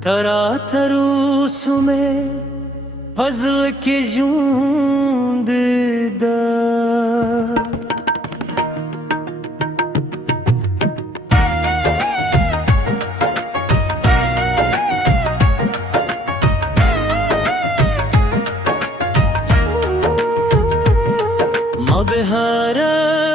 تراتر سمه فضل کے جوند دا ما بهار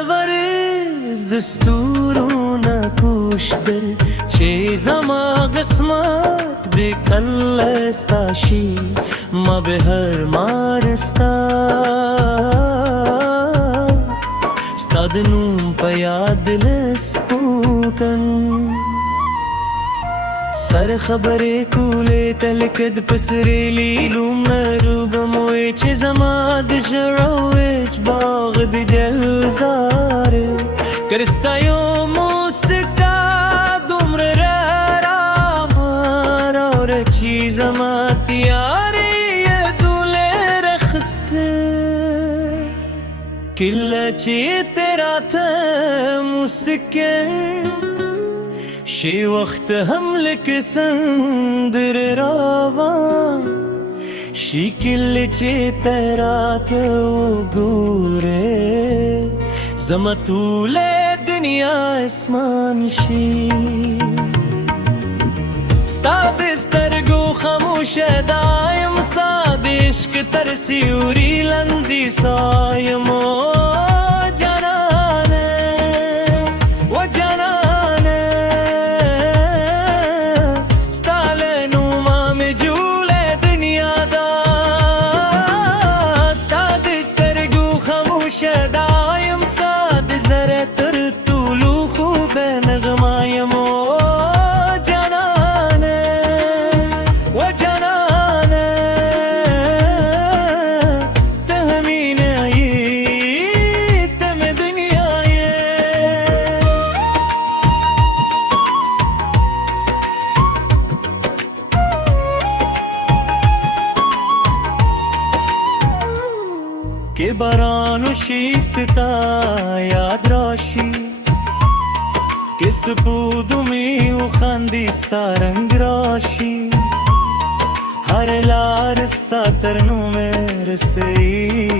ورز دستورون کشتر چه زما قسمت بکل استاشی ما به هر مارستا ستاد نوم پیاد لسپوکن سر خبره کوله تلکد پسریلی لوم نروگموی چه زما دشرویچ باغ دی جلزاره کرستایو موسیقا دمر رامار اور چیز ما تیاری دوله رخص کر کلا چی تیرا تا موسیقی شی وقت هم لک سندر راوان شی کل چی تیرا تو گوره زما طول دنیا اسمان شی ستاد سترگو خاموش دایم ساد عشق ترسیوری لندی سایم و جانانه و جانانه ستال نومام جول دنیا دا ستاد سترگو خاموش دایم ساد زر تر طولو خوب نغمایم و که بارانو شی ستا یاد راشی که سپودمی و خندیستا رنگ راشی هر لارستا ترنو مرسی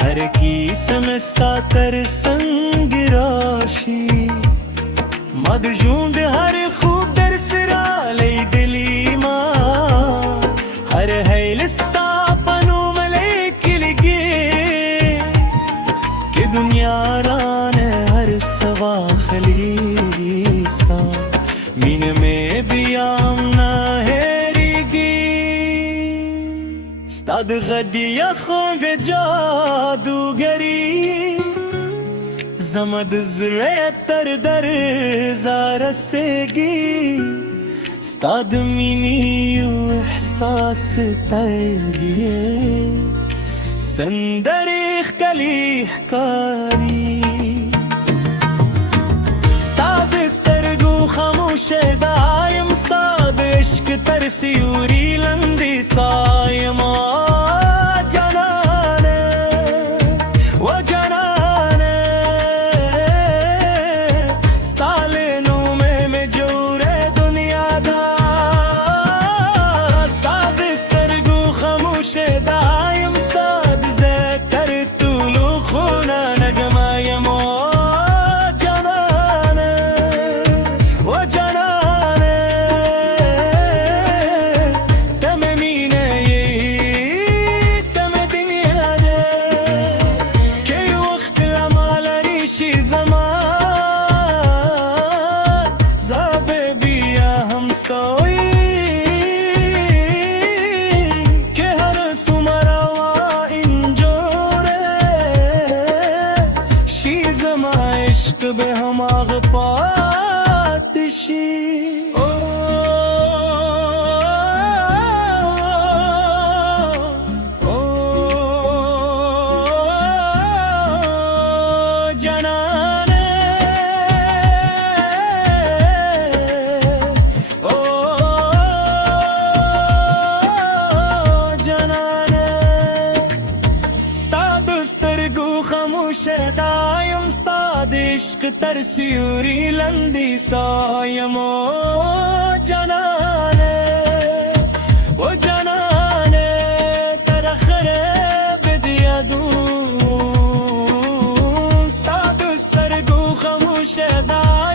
هر کیسمستا تر سنگ راشی مد جوند هر خوب در سرا لی دلی ما هر حیلستا دنیا رانه هر سوا خلیستا مین میں بیام نهریگی ستاد غدی خون به جادوگری زمد زره تر در زارسگی ستاد مینی و احساس تلگیه سندریخ کلیح کاری ستاد استرگو خاموش دایم ساد عشق ترسیوری لندی سایم و جانانه و جانانه ستال نومه میں جور دنیا دا ستاد استرگو خاموش دایم عشق به هم آغ پاتشی عشق ترسیوری لندی سایم و جانانه و جانانه ترخره بدیا دوست تا دوستر گو خموش دا